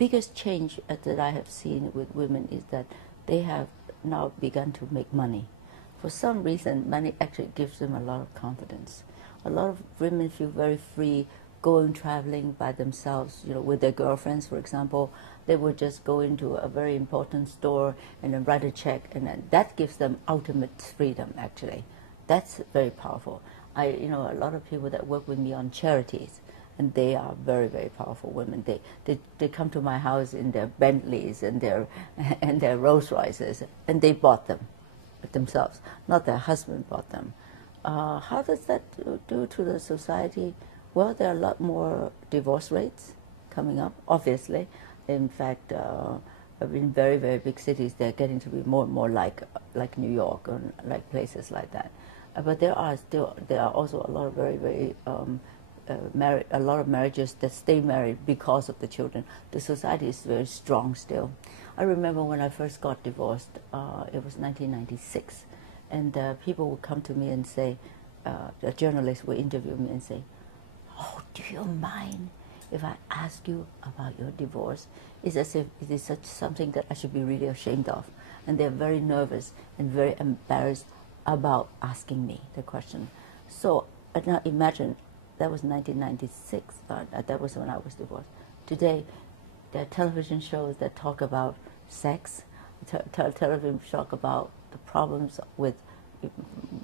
biggest change that I have seen with women is that they have now begun to make money. For some reason, money actually gives them a lot of confidence. A lot of women feel very free going traveling by themselves, with their girlfriends, for example. They would just go into a very important store and then write a check, and then that gives them ultimate freedom, actually. That's very powerful. A lot of people that work with me on charities, and they are very, very powerful women. They come to my house in their Bentleys and their Rolls Royces, and they bought them themselves, not their husband bought them. How does that do to the society? Well, there are a lot more divorce rates coming up, obviously. In fact, in very, very big cities, they're getting to be more and more like New York or like places like that. But there are also a lot of very, very a lot of marriages that stay married because of the children. The society is very strong still. I remember when I first got divorced, it was 1996, and people would come to me and say, the journalists would interview me and say, "Oh, do you mind if I ask you about your divorce?" It's as if it is something that I should be really ashamed of. And they're very nervous and very embarrassed about asking me the question. So now imagine, that was 1996, that was when I was divorced. Today, there are television shows that talk about sex, television talk about the problems with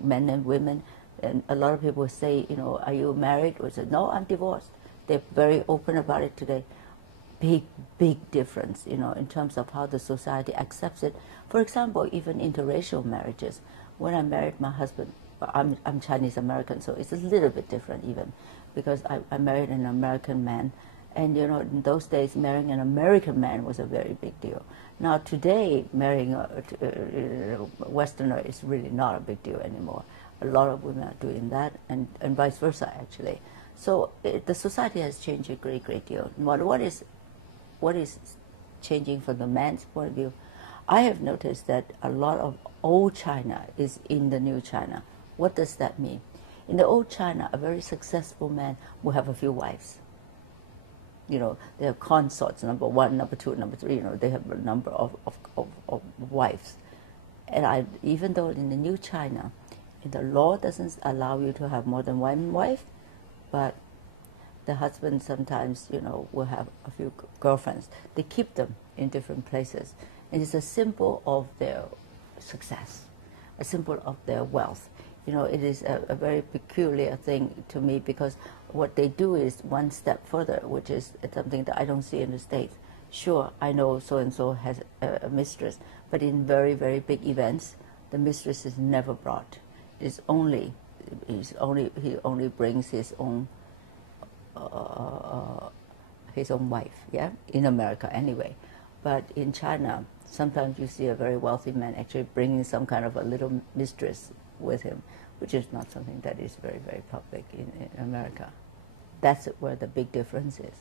men and women, and a lot of people say, "Are you married?" Or say, "No, I'm divorced." They're very open about it today. Big difference, in terms of how the society accepts it. For example, even interracial marriages. When I married my husband, I'm Chinese American, so it's a little bit different even, because I married an American man, and in those days marrying an American man was a very big deal. Now today, marrying a Westerner is really not a big deal anymore. A lot of women are doing that, and vice versa, actually. So the society has changed a great deal. What is changing from the man's point of view? I have noticed that a lot of old China is in the new China. What does that mean? In the old China, a very successful man will have a few wives. They have consorts, number one, number two, number three. They have a number of wives. And even though in the new China, the law doesn't allow you to have more than one wife, but the husband sometimes, will have a few girlfriends. They keep them in different places. And it's a symbol of their success, a symbol of their wealth. It is a very peculiar thing to me, because what they do is one step further, which is something that I don't see in the States. Sure, I know so-and-so has a mistress, but in very, very big events, the mistress is never brought. He only brings his own wife, yeah, in America anyway. But in China, sometimes you see a very wealthy man actually bringing some kind of a little mistress with him, which is not something that is very, very public in America. That's where the big difference is.